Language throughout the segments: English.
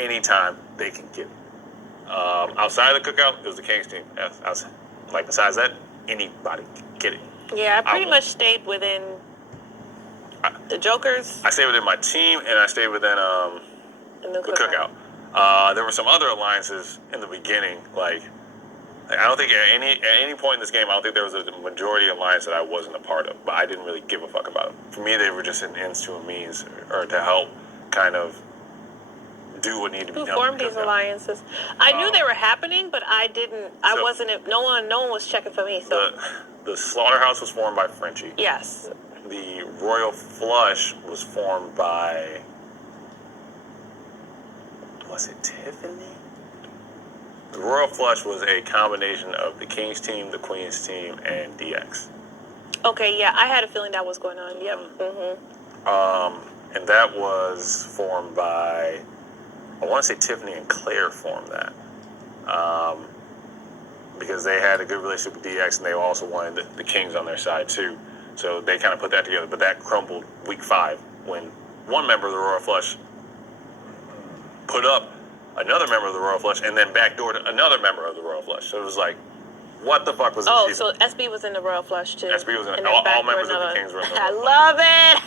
anytime they can get it. Outside of the cookout, it was the Kings team. Like besides that, anybody can get it. Yeah, I pretty much stayed within the Jokers. I stayed within my team, and I stayed within the cookout. There were some other alliances in the beginning. Like I don't think at any point in this game, I don't think there was a majority alliance that I wasn't a part of. But I didn't really give a fuck about them. For me, they were just an ends to a means, or to help kind of do what needed to be done. Who formed these alliances? I knew they were happening, but I didn't. I wasn't. No one was checking for me. So the Slaughterhouse was formed by Frenchie. Yes. The Royal Flush was formed by. Was it Tiffany? The Royal Flush was a combination of the King's team, the Queen's team, and DX. Okay, yeah, I had a feeling that was going on. Yep. And that was formed by. I want to say Tiffany and Claire formed that. Because they had a good relationship with DX, and they also wanted the Kings on their side too. So they kind of put that together. But that crumbled week 5 when one member of the Royal Flush put up another member of the Royal Flush and then backdoored another member of the Royal Flush. So it was like, what the fuck was this? Oh, so SB was in the Royal Flush too. SB was in it. All members of the Kings were in the Royal Flush. I love it.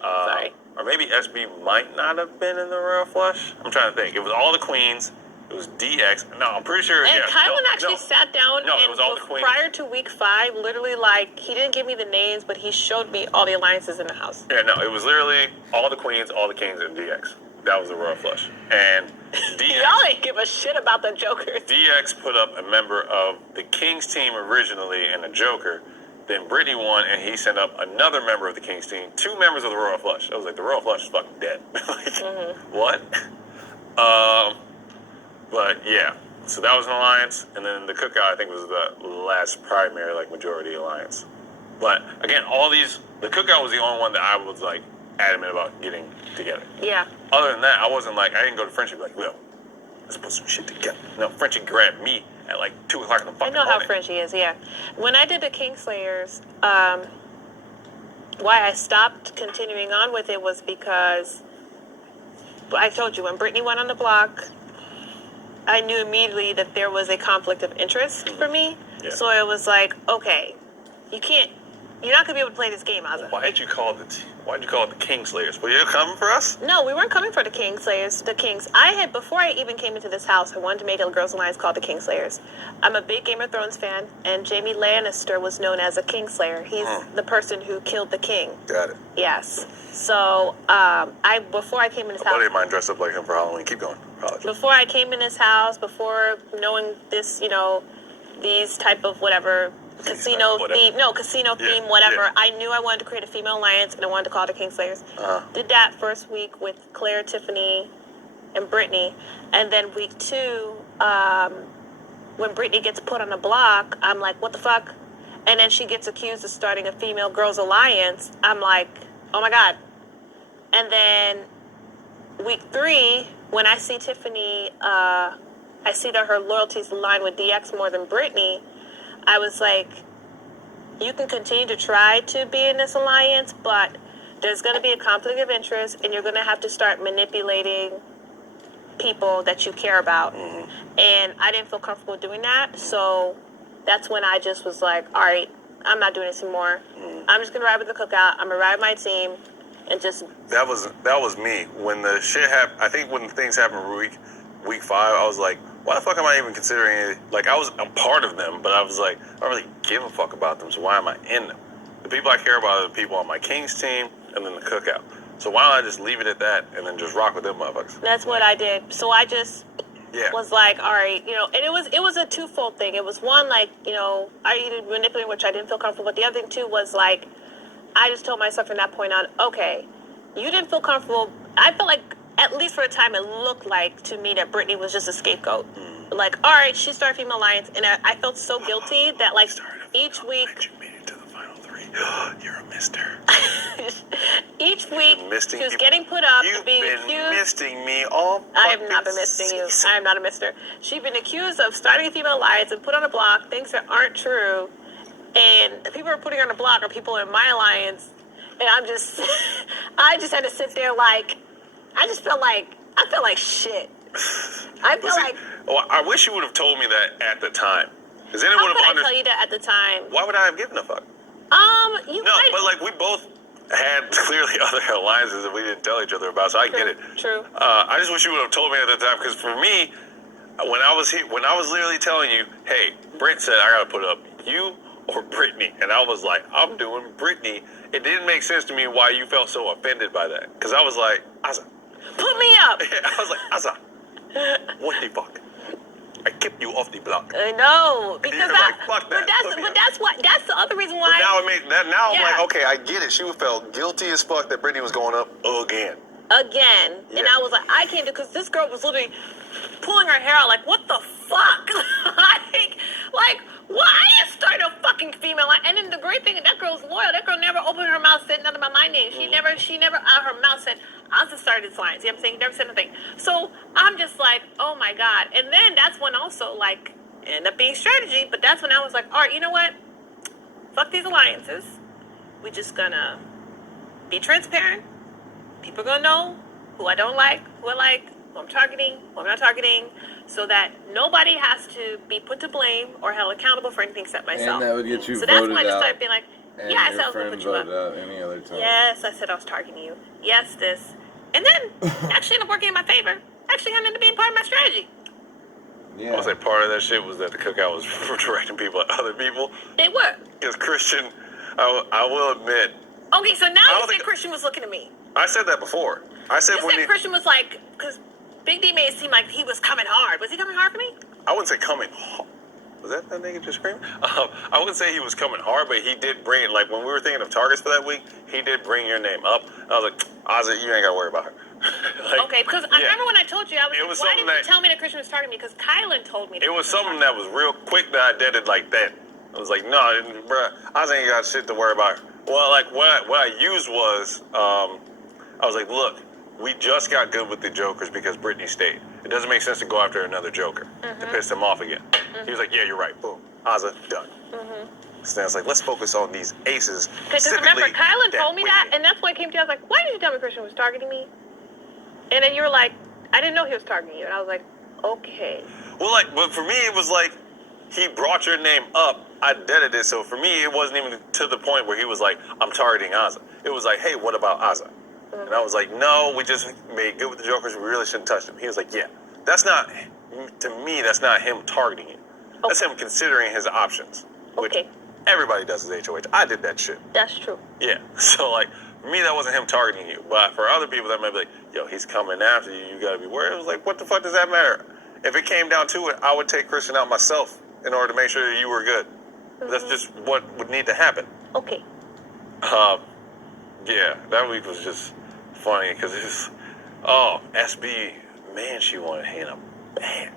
Sorry. Or maybe SB might not have been in the Royal Flush. I'm trying to think. It was all the Queens. It was DX. No, I'm pretty sure. And Kylan actually sat down it was all the Queens. Prior to week 5, literally, like, he didn't give me the names, but he showed me all the alliances in the house. Yeah, no, it was literally all the Queens, all the Kings, and DX. That was the Royal Flush. And DX, y'all ain't give a shit about the Jokers. DX put up a member of the Kings team originally and a Joker. Then Brittany won, and he sent up another member of the Kings team, 2 members of the Royal Flush. I was like, the Royal Flush is fucking dead. What? But yeah, so that was an alliance, and then the cookout I think was the last primary like majority alliance. But again, the cookout was the only one that I was like adamant about getting together. Yeah. Other than that, I didn't go to Frenchie and be like, well, let's put some shit together. No, Frenchie grabbed me at like 2 o'clock in the fucking morning. I know how Frenchie is, yeah. When I did the Kingslayers, why I stopped continuing on with it was because I told you when Brittany went on the block, I knew immediately that there was a conflict of interest for me. Yeah. So it was like, okay, you're not gonna be able to play this game, Ahza. Why did you call it the Kingslayers? Were you coming for us? No, we weren't coming for the Kingslayers. The Kings. Before I even came into this house, I wanted to make a girls' alliance called the Kingslayers. I'm a big Game of Thrones fan, and Jaime Lannister was known as a Kingslayer. He's the person who killed the king. Got it. Yes. So, before I came in this house, a buddy of mine dressed up like him for Halloween. Keep going. Before I came in this house, before knowing this, these type of whatever. Casino theme, whatever. Yeah. I knew I wanted to create a female alliance, and I wanted to call it the Kingslayers. Did that first week with Claire, Tiffany, and Brittany, and then week 2, when Brittany gets put on the block, I'm like, what the fuck? And then she gets accused of starting a female girls alliance. I'm like, oh my god. And then week 3, when I see Tiffany, I see that her loyalties align with DX more than Brittany. I was like, you can continue to try to be in this alliance, but there's going to be a conflict of interest, and you're going to have to start manipulating people that you care about. And I didn't feel comfortable doing that, so that's when I just was like, all right, I'm not doing this anymore. I'm just going to ride with the cookout. I'm going to ride with my team, and just... That was me. When the shit happened, I think when things happened week 5, I was like, why the fuck am I even considering it? Like, I'm part of them, but I was like, I don't really give a fuck about them, so why am I in them? The people I care about are the people on my Kings team and then the cookout. So why don't I just leave it at that and then just rock with them motherfuckers? That's what I did. So I just was like, all right, and it was a twofold thing. It was one, like, I either manipulating, which I didn't feel comfortable with. The other thing, too, was like, I just told myself from that point on, okay, you didn't feel comfortable. I felt like, at least for a time, it looked like to me that Brittany was just a scapegoat. Like, all right, she started Female Alliance, and I felt so guilty that, like, each week... You made it to the final 3. You're a mister. Each week, she was getting put up and being accused... You've been misting me all I have not been misting you. I am not a mister. She's been accused of starting a Female Alliance and put on a block things that aren't true, and the people who are putting her on a block are people in my alliance, and I just had to sit there like... I felt like shit. I feel like. Well, I wish you would have told me that at the time. Because then it How would could have I tell you that at the time? Why would I have given a fuck? You No, might. but like we both had clearly other alliances that we didn't tell each other about, so I get it. True. I just wish you would have told me at the time, because for me, when I was literally telling you, hey, Brent said I gotta put up you or Brittany, and I was like, I'm doing Brittany. It didn't make sense to me why you felt so offended by that, because I was like, Ahza, put me up. I was like, Ahza, what the fuck? I kept you off the block. I know, because like, fuck that. That's the other reason why. But now it made that. Now I'm like, okay, I get it. She felt guilty as fuck that Brittany was going up again. And I was like, I can't do, because this girl was literally pulling her hair out, like, what the fuck? like, why are you starting a fucking female line? And then the great thing, that girl's loyal. That girl never opened her mouth, said nothing about my name. She never out her mouth said, Ahza started this line. See what I'm saying? Never said nothing. So I'm just like, oh my God. And then that's when also, like, ended up being strategy, but that's when I was like, all right, you know what? Fuck these alliances. We just gonna be transparent. People are gonna know who I don't like, who I like, who I'm targeting, who I'm not targeting, so that nobody has to be put to blame or held accountable for anything except myself. And that would get you so voted that's when I just out. started being like, And yeah, I said your I was gonna friend put you up. voted out any other time. Yes, I said I was targeting you. Yes, this. And then actually ended up working in my favor. Actually ended up being part of my strategy. I would say part of that shit was that the cookout was directing people at other people. They were. Because Christian, I will admit. Okay, so now you say Christian was looking at me. I said that before. I said you said Christian was like, because Big D made it seem like he was coming hard. Was he coming hard for me? I wouldn't say coming hard. Was that nigga just screaming? I wouldn't say he was coming hard, but he did bring, like, when we were thinking of targets for that week, he did bring your name up. I was like, Ahza, you ain't got to worry about her. Like, okay, because I remember when I told you, I was like, why didn't you tell me that Christian was targeting me? Because Kylan told me. It was something that was real quick that I did it like that. I was like, no, bruh, Ahza ain't got shit to worry about. Well, like, what I used was, I was like, look, we just got good with the Jokers because Brittany stayed. It doesn't make sense to go after another Joker to piss them off again. He was like, yeah, you're right. Boom. Ahza, done. So then I was like, let's focus on these aces. Because remember, Kylan told me that, and that's why I came to you. I was like, why did you tell me Christian was targeting me? And then you were like, I didn't know he was targeting you. And I was like, okay. Well, like, but for me, it was like, he brought your name up. I deaded it. So for me, it wasn't even to the point where he was like, I'm targeting Ahza. It was like, hey, what about Ahza? And I was like, no, we just made good with the Jokers. We really shouldn't touch them. He was like, yeah, that's not, to me, that's not him targeting you. That's him considering his options. Which everybody does as HOH. I did that shit. That's true. Yeah. So, like, for me, that wasn't him targeting you. But for other people, that might be like, yo, he's coming after you. You got to be worried. It was like, what the fuck does that matter? If it came down to it, I would take Christian out myself in order to make sure that you were good. That's just what would need to happen. Okay. Yeah, that week was just funny because it's, oh, SB, man, she wanted Hannah bad.